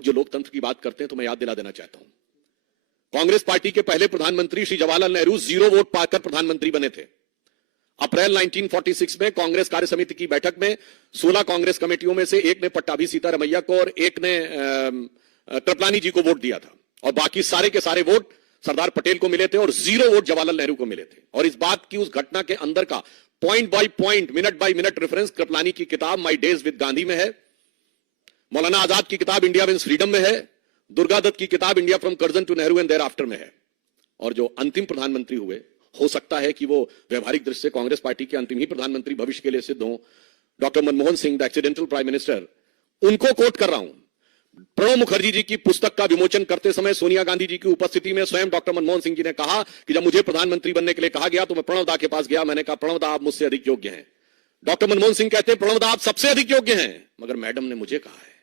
लोग जो लोकतंत्र की बात करते हैं तो मैं याद दिला देना चाहता हूं, कांग्रेस पार्टी के पहले प्रधानमंत्री श्री जवाहरलाल नेहरू 0 वोट पाकर प्रधानमंत्री बने थे। अप्रैल 1946 में कांग्रेस कार्य समिति की बैठक में 16 कांग्रेस कमेटियों में से एक ने पट्टाभी सीतारमैया को और एक ने कृपलानी जी को वोट दिया था, और बाकी सारे के सारे वोट सरदार पटेल को मिले थे और 0 वोट जवाहरलाल नेहरू को मिले थे। और इस बात की, उस घटना के अंदर का point by point, minute by minute reference Kripalani की किताब माई डेज विद गांधी में है, मौलाना आजाद की किताब इंडिया मीन्स फ्रीडम में है, दुर्गा दत्त की किताब India from Curzon to Nehru and thereafter में है। और जो अंतिम प्रधानमंत्री हुए, हो सकता है कि वो व्यवहारिक दृष्टि से कांग्रेस पार्टी के अंतिम ही प्रधानमंत्री भविष्य के लिए सिद्ध हों, doctor Manmohan Singh, the accidental prime minister, उनको कोट कर रहा हूं। प्रणब मुखर्जी जी की पुस्तक का विमोचन करते समय सोनिया गांधी जी की उपस्थिति में स्वयं डॉक्टर मनमोहन सिंह जी ने कहा कि जब मुझे प्रधानमंत्री बनने के लिए कहा गया तो मैं प्रणब दा के पास गया, मैंने कहा प्रणब दा आप मुझसे अधिक योग्य हैं। डॉक्टर मनमोहन सिंह कहते हैं प्रणब दा आप सबसे अधिक योग्य हैं, मगर मैडम ने मुझे कहा है।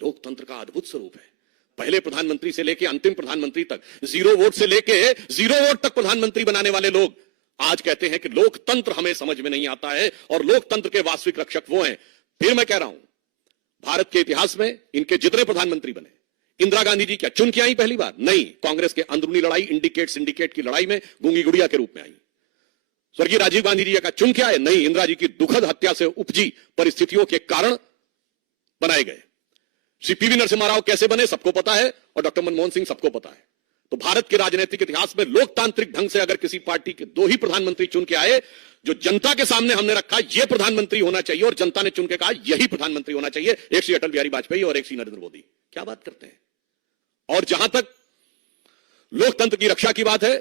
लोकतंत्र का अद्भुत स्वरूप है। पहले प्रधानमंत्री से लेकर अंतिम प्रधानमंत्री तक, 0 वोट से लेकर 0 वोट तक प्रधानमंत्री बनाने वाले लोग आज कहते हैं कि लोकतंत्र हमें समझ में नहीं आता है, और लोकतंत्र के वास्तविक रक्षक वो हैं। फिर मैं कह रहा हूं, भारत के इतिहास में इनके जितने प्रधानमंत्री बने, इंदिरा गांधी जी क्या चुन के आई पहली बार? नहीं, कांग्रेस के अंदरूनी लड़ाई, इंडिकेट सिंडिकेट की लड़ाई में गूंगी गुड़िया के रूप में आई। स्वर्गीय राजीव गांधी जी क्या चुन के आए? नहीं, इंदिरा जी की दुखद हत्या से उपजी परिस्थितियों के कारण बनाए गए। श्री पीवी नरसिम्हा राव कैसे बने सबको पता है, और डॉक्टर मनमोहन सिंह सबको पता है। तो भारत के राजनीतिक इतिहास में लोकतांत्रिक ढंग से अगर किसी पार्टी के 2 ही प्रधानमंत्री चुन के आए, जो जनता के सामने हमने रखा यह प्रधानमंत्री होना चाहिए, और जनता ने चुन के कहा यही प्रधानमंत्री होना चाहिए, एक श्री अटल बिहारी वाजपेयी और एक श्री नरेंद्र मोदी। क्या बात करते हैं। और जहां तक लोकतंत्र की रक्षा की बात है,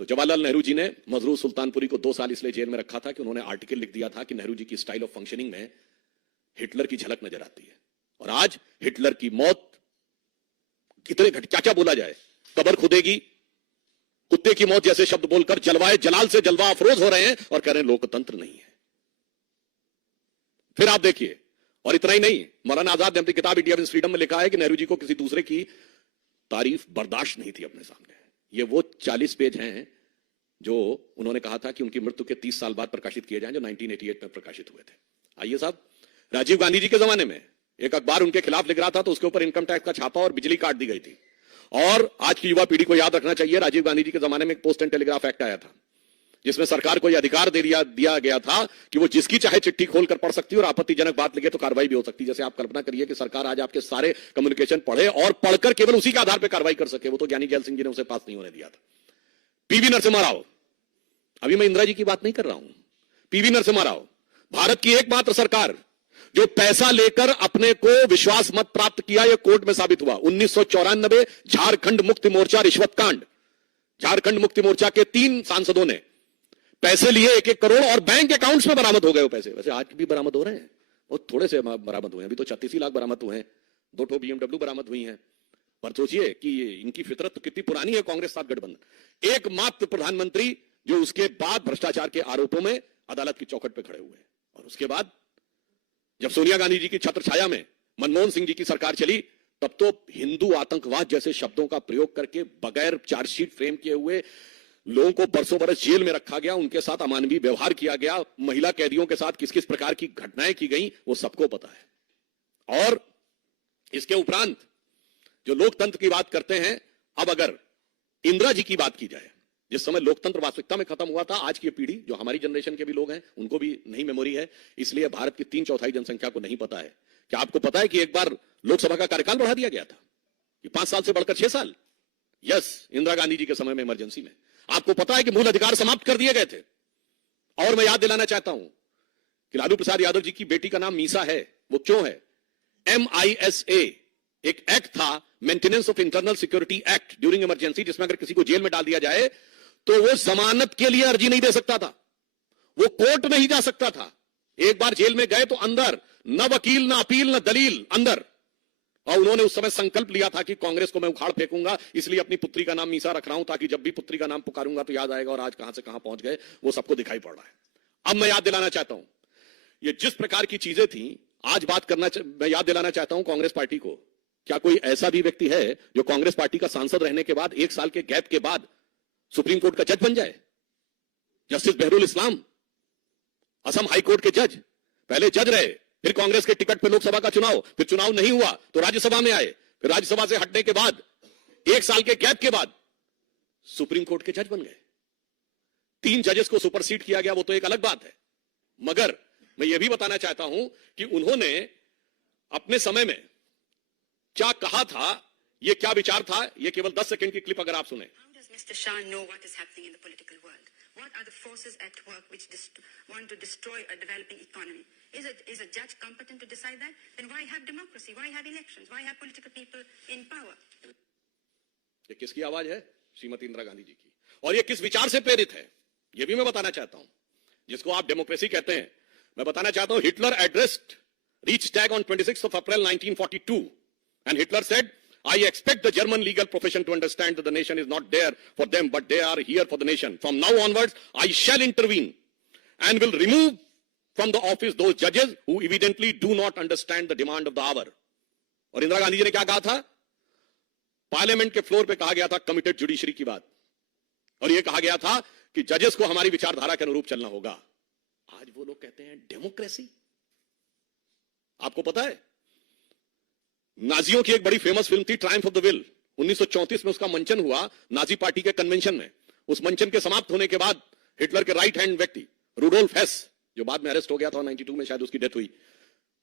तो जवाहरलाल नेहरू जी ने मजरूर सुल्तानपुरी को 2 साल इसलिए जेल में रखा था कि उन्होंने आर्टिकल लिख दिया था कि नेहरू जी की स्टाइल ऑफ फंक्शनिंग में हिटलर की झलक नजर आती है। और आज हिटलर की मौत कितने क्या क्या बोला जाए, कब्र खुदेगी, कुत्ते की मौत जैसे शब्द बोलकर जलवाए जलाल से जलवा अफरोज हो रहे हैं और कह रहे हैं लोकतंत्र नहीं है। फिर आप देखिए, और इतना ही नहीं, मौलाना आजाद ने अपनी किताब इंडिया मीन्स फ्रीडम में लिखा है कि नेहरू जी को किसी दूसरे की तारीफ बर्दाश्त नहीं थी अपने सामने। ये वो 40 पेज हैं जो उन्होंने कहा था कि उनकी मृत्यु के 30 साल बाद प्रकाशित किए जाएं, जो 1988 में प्रकाशित हुए थे। आइए साहब, राजीव गांधी जी के जमाने में एक अखबार उनके खिलाफ लिख रहा था तो उसके ऊपर इनकम टैक्स का छापा और बिजली काट दी गई थी। और आज की युवा पीढ़ी को याद रखना चाहिए, राजीव गांधी जी के जमाने में एक पोस्ट एंड टेलीग्राफ एक्ट आया था, जिसमें सरकार को यह अधिकार दिया गया था कि वो जिसकी चाहे चिट्ठी खोलकर पढ़ सकती है और आपत्तिजनक बात लिखे तो कार्रवाई भी हो सकती है। जैसे आप कल्पना करिए कि सरकार आज आपके सारे कम्युनिकेशन पढ़े और पढ़कर केवल उसी के आधार पर कार्रवाई कर सके। वो तो ज्ञानी जैल सिंह जी ने उसे पास नहीं होने दिया था। पीवी नरसिम्हा राव, अभी मैं इंदिरा जी की बात नहीं कर रहा हूं, पीवी नरसिम्हा राव, भारत की एकमात्र सरकार जो पैसा लेकर अपने को विश्वास मत प्राप्त किया, यह कोर्ट में साबित हुआ। 1994 झारखंड मुक्ति मोर्चा रिश्वत कांड, झारखंड मुक्ति मोर्चा के 3 सांसदों ने पैसे लिए 1-1 करोड़ और बैंक अकाउंट्स में बरामद हो गए वो पैसे। वैसे आज भी बरामद हो रहे हैं, वो थोड़े से बरामद हुए हैं, अभी तो 36 लाख बरामद हुए हैं, 2 ठो BMW बरामद हुई हैं। पर सोचिए कि इनकी फितरत तो कितनी पुरानी है कांग्रेस साथ गठबंधन। एकमात्र प्रधानमंत्री जो उसके बाद भ्रष्टाचार के आरोपों में अदालत की चौखट पर खड़े हुए। और उसके बाद जब सोनिया गांधी जी की छत्र छाया में मनमोहन सिंह जी की सरकार चली, तब तो हिंदू आतंकवाद जैसे शब्दों का प्रयोग करके बगैर चार्जशीट फ्रेम किए हुए लोगों को बरसों बरस जेल में रखा गया, उनके साथ अमानवीय व्यवहार किया गया, महिला कैदियों के साथ किस किस प्रकार की घटनाएं की गई वो सबको पता है। और इसके उपरांत जो लोकतंत्र की बात करते हैं, अब अगर इंदिरा जी की बात की जाए, जिस समय लोकतंत्र वास्तविकता में खत्म हुआ था, आज की पीढ़ी जो हमारी जनरेशन के भी लोग हैं उनको भी नहीं मेमोरी है, इसलिए भारत की 3/4 जनसंख्या को नहीं पता है। क्या आपको पता है कि एक बार लोकसभा का कार्यकाल बढ़ा दिया गया था कि 5 साल से बढ़कर 6 साल? यस, इंदिरा गांधी जी के समय में इमरजेंसी में। आपको पता है कि मूल अधिकार समाप्त कर दिए गए थे। और मैं याद दिलाना चाहता हूं कि लालू प्रसाद यादव जी की बेटी का नाम मीसा है। वो क्यों है? MISA एक एक्ट था, maintenance of internal security act during emergency, जिसमें अगर किसी को जेल में डाल दिया जाए तो वो जमानत के लिए अर्जी नहीं दे सकता था, वो कोर्ट में ही जा सकता था। एक बार जेल में गए तो अंदर, न वकील, न अपील, न दलील, अंदर। और उन्होंने उस समय संकल्प लिया था कि कांग्रेस को मैं उखाड़ फेंकूंगा, इसलिए अपनी पुत्री का नाम मीसा रख रहा हूं ताकि जब भी पुत्री का नाम पुकारूंगा तो याद आएगा। और आज कहां से कहां पहुंच गए वो सबको दिखाई पड़ रहा है। अब मैं याद दिलाना चाहता हूं, ये जिस प्रकार की चीजें थी, आज मैं याद दिलाना चाहता हूं कांग्रेस पार्टी को, क्या कोई ऐसा भी व्यक्ति है जो कांग्रेस पार्टी का सांसद रहने के बाद 1 साल के गैप के बाद सुप्रीम कोर्ट का जज बन जाए? जस्टिस बहरुल इस्लाम, असम हाई कोर्ट के जज, पहले जज रहे, फिर कांग्रेस के टिकट पर लोकसभा का चुनाव, फिर चुनाव नहीं हुआ तो राज्यसभा में आए, फिर राज्यसभा से हटने के बाद 1 साल के गैप के बाद सुप्रीम कोर्ट के जज बन गए। 3 जजेस को सुपरसीड किया गया, वो तो एक अलग बात है। मगर मैं यह भी बताना चाहता हूं कि उन्होंने अपने समय में क्या कहा था, यह क्या विचार था, यह केवल 10 सेकंड की क्लिप अगर आप सुने। Mr. Shah know what is happening in the political world? What are the forces at work which want to destroy a developing economy? Is a judge competent to decide that? Then why have democracy? Why have elections? Why have political people in power? ये किसकी आवाज है? श्रीमती इंदिरा गांधी जी की। और ये किस विचार से प्रेरित है, ये भी मैं बताना चाहता हूं। जिसको आप डेमोक्रेसी कहते हैं, मैं बताना चाहता हूं, Hitler addressed Reichstag on 26th of April 1942, and Hitler said, I expect the German legal profession to understand that the nation is not there for them, but they are here for the nation. From now onwards, I shall intervene and will remove from the office those judges who evidently do not understand the demand of the hour. और इंदिरा गांधी जी ने क्या कहा था? Parliament के floor पे कहा गया था कमिटेड जुडिशरी की बात, और यह कहा गया था कि जजेस को हमारी विचारधारा के अनुरूप चलना होगा। आज वो लोग कहते हैं डेमोक्रेसी। आपको पता है, नाजियों की एक बड़ी फेमस फिल्म थी ट्रायम्फ ऑफ द विल, 1934 में उसका मंचन हुआ नाजी पार्टी के कन्वेंशन में। उस मंचन के समाप्त होने के बाद हिटलर के राइट हैंड व्यक्ति रुडोल्फ हेस, जो बाद में अरेस्ट हो गया था 92 में शायद उसकी डेथ हुई,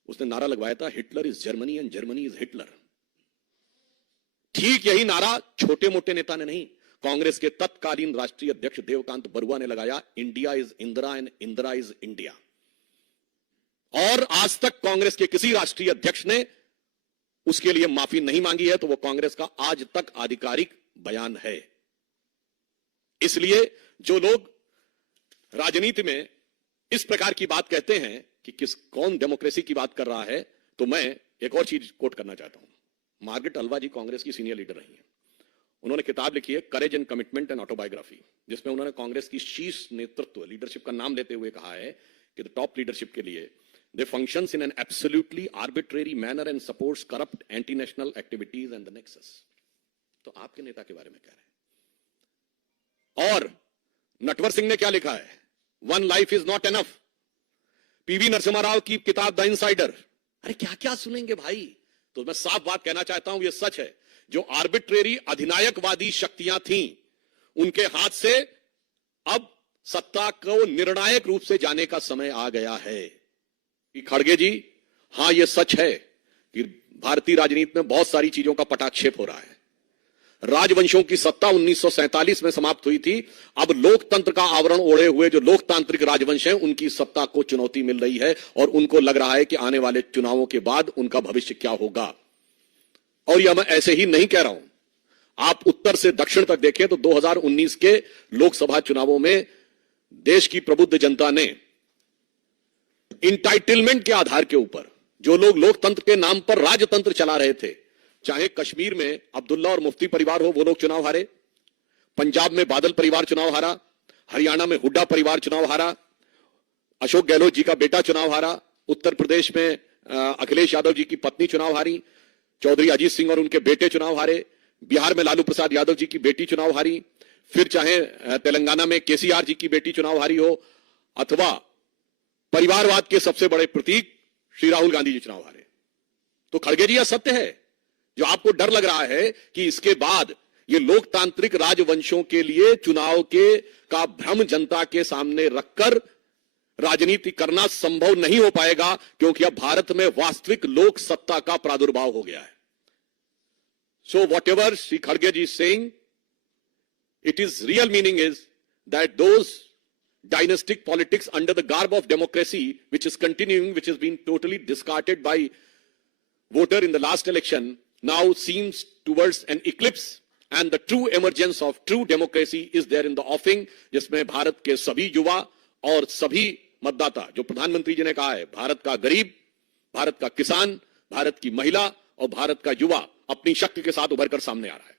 उसने नारा लगवाया था, Hitler is Germany and Germany is Hitler. ठीक यही नारा छोटे मोटे नेता ने नहीं, कांग्रेस के तत्कालीन राष्ट्रीय अध्यक्ष देवकांत बरुआ ने लगाया, India is Indira and Indira is India. और आज तक कांग्रेस के किसी राष्ट्रीय अध्यक्ष ने उसके लिए माफी नहीं मांगी है, तो वो कांग्रेस का आज तक आधिकारिक बयान है। इसलिए जो लोग राजनीति में इस प्रकार की बात कहते हैं कि कौन डेमोक्रेसी की बात कर रहा है, तो मैं एक और चीज कोट करना चाहता हूं। मार्गरेट अल्वा जी कांग्रेस की सीनियर लीडर रही हैं। उन्होंने किताब लिखी है courage and commitment and autobiography, जिसमें उन्होंने कांग्रेस की शीर्ष नेतृत्व लीडरशिप का नाम लेते हुए कहा है कि द टॉप लीडरशिप के लिए they functions in an absolutely arbitrary manner and supports corrupt anti-national activities and the nexus। तो आपके नेता के बारे में कह रहे हैं। और नटवर सिंह ने क्या लिखा है, one life is not enough. PV Narasimha Rao की किताब द इनसाइडर। अरे क्या क्या सुनेंगे भाई। तो मैं साफ बात कहना चाहता हूं, यह सच है, जो आर्बिट्रेरी अधिनायकवादी शक्तियां थीं, उनके हाथ से अब सत्ता को निर्णायक रूप से जाने का समय आ गया है। खड़गे जी, हां यह सच है कि भारतीय राजनीति में बहुत सारी चीजों का पटाक्षेप हो रहा है। राजवंशों की सत्ता 1947 में समाप्त हुई थी। अब लोकतंत्र का आवरण ओढ़े हुए जो लोकतांत्रिक राजवंश हैं, उनकी सत्ता को चुनौती मिल रही है, और उनको लग रहा है कि आने वाले चुनावों के बाद उनका भविष्य क्या होगा। और यह मैं ऐसे ही नहीं कह रहा हूं, आप उत्तर से दक्षिण तक देखें तो 2019 के लोकसभा चुनावों में देश की प्रबुद्ध जनता ने इंटाइटलमेंट के आधार के ऊपर जो लोग लोकतंत्र के नाम पर राजतंत्र चला रहे थे, चाहे कश्मीर में अब्दुल्ला और मुफ्ती परिवार हो, वो लोग चुनाव हारे, पंजाब में बादल परिवार चुनाव हारा, हरियाणा में हुड्डा परिवार चुनाव हारा, अशोक गहलोत जी का बेटा चुनाव हारा, उत्तर प्रदेश में अखिलेश यादव जी की पत्नी चुनाव हारी, चौधरी अजीत सिंह और उनके बेटे चुनाव हारे, बिहार में लालू प्रसाद यादव जी की बेटी चुनाव हारी, फिर चाहे तेलंगाना में केसीआर जी की बेटी चुनाव हारी हो, अथवा परिवारवाद के सबसे बड़े प्रतीक श्री राहुल गांधी जी चुनाव हारे। तो खड़गे जी, यह सत्य है। जो आपको डर लग रहा है कि इसके बाद ये लोकतांत्रिक राजवंशों के लिए चुनाव का भ्रम जनता के सामने रखकर राजनीति करना संभव नहीं हो पाएगा, क्योंकि अब भारत में वास्तविक लोक सत्ता का प्रादुर्भाव हो गया है। सो वॉट एवर श्री खड़गे ji saying, it is real meaning is that those dynastic politics under the garb of democracy, which is continuing, which has been totally discarded by voter in the last election, now seems towards an eclipse, and the true emergence of true democracy is there in the offing, जिसमें भारत के सभी युवा और सभी मतदाता, जो प्रधानमंत्री जी ने कहा है, भारत का गरीब, भारत का किसान, भारत की महिला और भारत का युवा अपनी शक्ति के साथ उभर कर सामने आ रहा है।